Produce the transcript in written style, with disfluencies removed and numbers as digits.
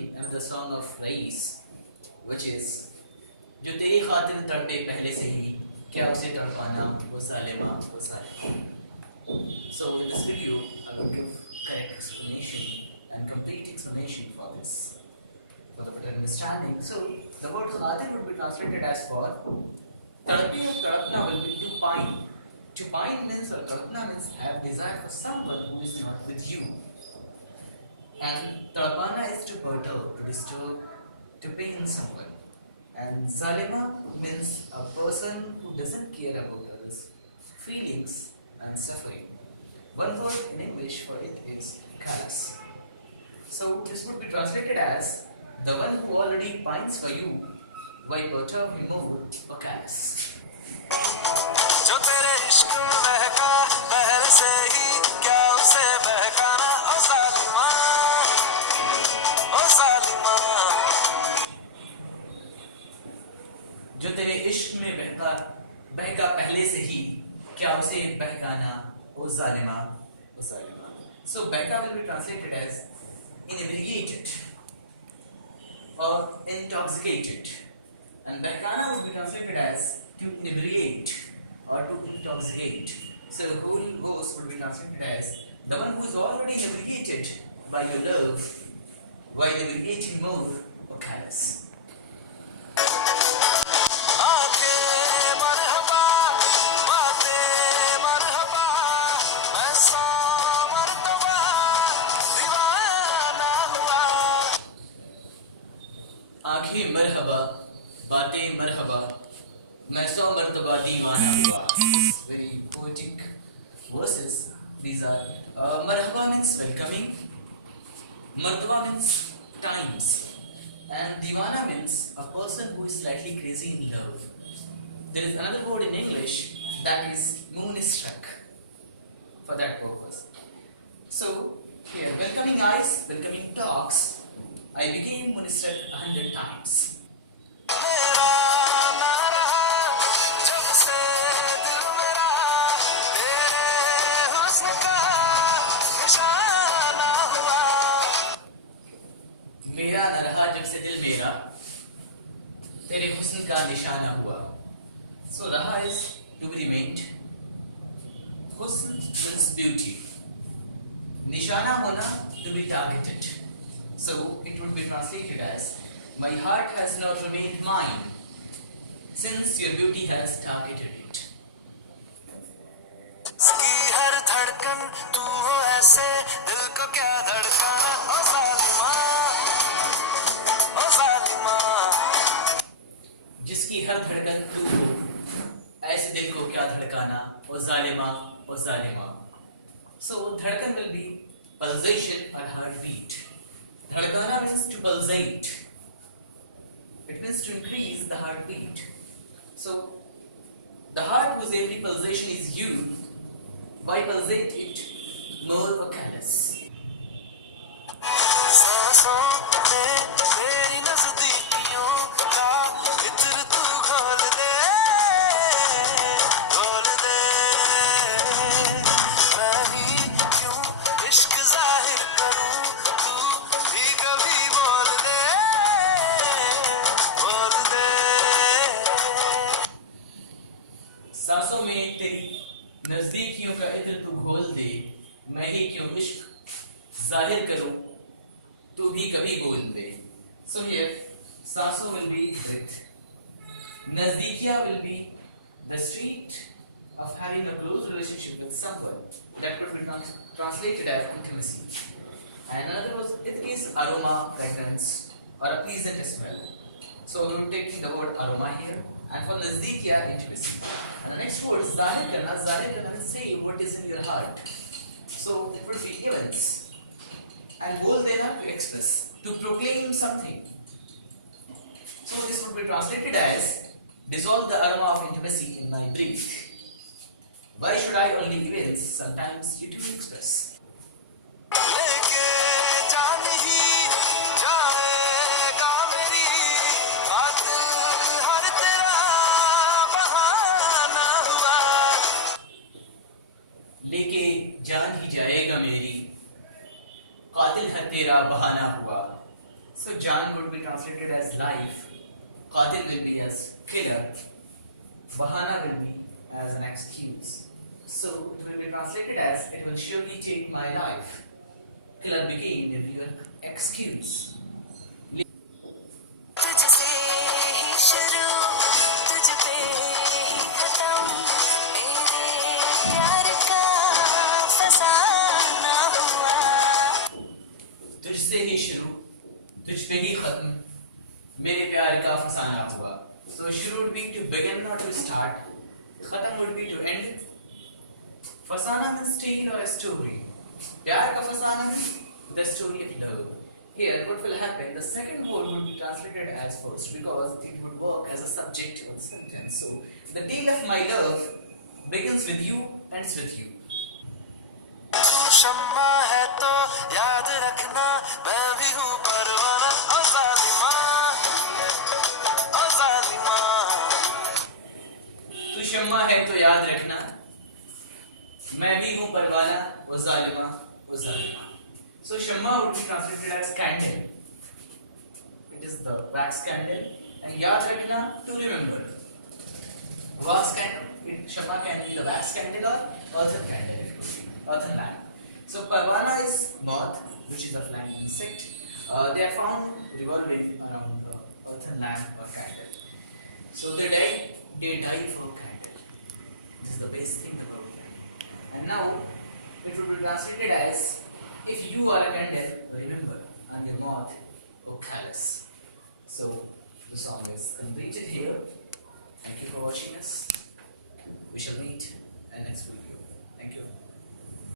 singing another song of Rais, which is जो तेरी खातिर तड़पे पहले से ही क्या उसे तड़पाना वो सालिमा वो सालिमा. So in this video I will give correct explanation and complete explanation for this for the better understanding. So the word khatir would be translated as for tadpi or tadpna will be to pine. To pine means or tadpna means have desire for someone who is not with you. And tadpana is to perturb, to disturb, to pain someone. And zalima means a person who doesn't care about others' feelings and suffering. One word in English for it is callous. So this would be translated as the one who already pines for you, why perturb him more or callous. जो तेरे इश्क में बहका पहले से ही क्या उसे बहकाना ओ जालिमा ओ जालिमा. जो तेरे इश्क में बहका पहले से ही क्या उसे बहकाना ओ जालिमा ओ जालिमा. So behka will be translated as inebriated or intoxicated, and behkana will be translated as to inebriate or to intoxicate. So the whole verse would be translated as the one who is already inebriated by your love, while inebriating more or callous. आंखें मरहबा बातें मरहबा मैं 100 मरतबा दीवाना हुआ. Very poetic verses these are. Marhaba means welcoming, martaba means times, and divana means a person who is slightly crazy in love. There is another word in English that is moonstruck for that purpose. So here, welcoming eyes, welcoming talks, I became moonstruck 100 times. मेरा न रहा जब से दिल मेरा तेरे हुस्न का निशाना हुआ. So raha is to be remained, husn means beauty, nishana hona to be targeted. So it would be translated as my heart has not remained mine since your beauty has targeted it. इसकी हर धड़कन तू हो ऐसे दिल को क्या धड़काना ओ जालिमा ओ जालिमा. जिसकी हर धड़कन तू हो ऐसे दिल को क्या धड़काना ओ जालिमा ओ जालिमा. So धड़कन will be pulsation or heartbeat. Dhadkana means to pulsate. It means to increase the heartbeat. So the heart whose every pulsation is you, why pulsate it more or callous? सांसों में तेरी नजदीकियों का इत्र तू घोल दे, मैं ही क्यों इश्क जाहिर करूं तू भी कभी बोल दे. So here सांसों will be breath, नजदीकियां will be the street of having a close relationship with someone, that would be translated as intimacy. And another was it is aroma, fragrance or a pleasant smell. So we are taking the word aroma here, and for nazdikiya, intimacy. And the next word zahir karna means say what is in your heart. So it would be events, and bol dena to express, to proclaim something. So this would be translated as dissolve the aroma of intimacy in my breath. Why should I only events? Sometimes you do express. लेके जान ही जाएगा मेरी कातिल है तेरा बहाना हुआ. So Jan would be translated as life, Qatil will be as killer, Bahana will be as an excuse. So it will be translated as it will surely take my life. Killer became a real excuse. तुझसे ही शुरू तुझ पे ही खत्म मेरे प्यार का फसाना हुआ तुझसे ही शुरू तुझ पे ही खत्म मेरे प्यार का फसाना हुआ. So शुरू would be to begin or to start. Khatam would be to end. Fasana means tale or a story. प्यार का फसाना means the story of love. Here, what will happen? The second whole would be translated as first because it would work as a subject of the sentence. So, the tale of my love begins with you, ends with you. तू शम्मा है तो याद रखना मैं भी हूँ परवाना ओ जालिमा ओ जालिमा तू शम्मा है तो याद रखना मैं भी हूँ परवाना ओ जालिमा ओ जालिमा. So Shamma would be translated as candle. It is the wax candle. And Yaad Rakhna, to remember. Wax candle, Shamma can be the wax candle or earthen candle. It could be earthen lamp. So Parwana is moth, which is a flying insect. They are found revolving around the earthen lamp or candle. So they die for candle. This is the best thing about it. And now it would be translated as if you are a candle, remember, and your moth, oh callous. So the song is completed here.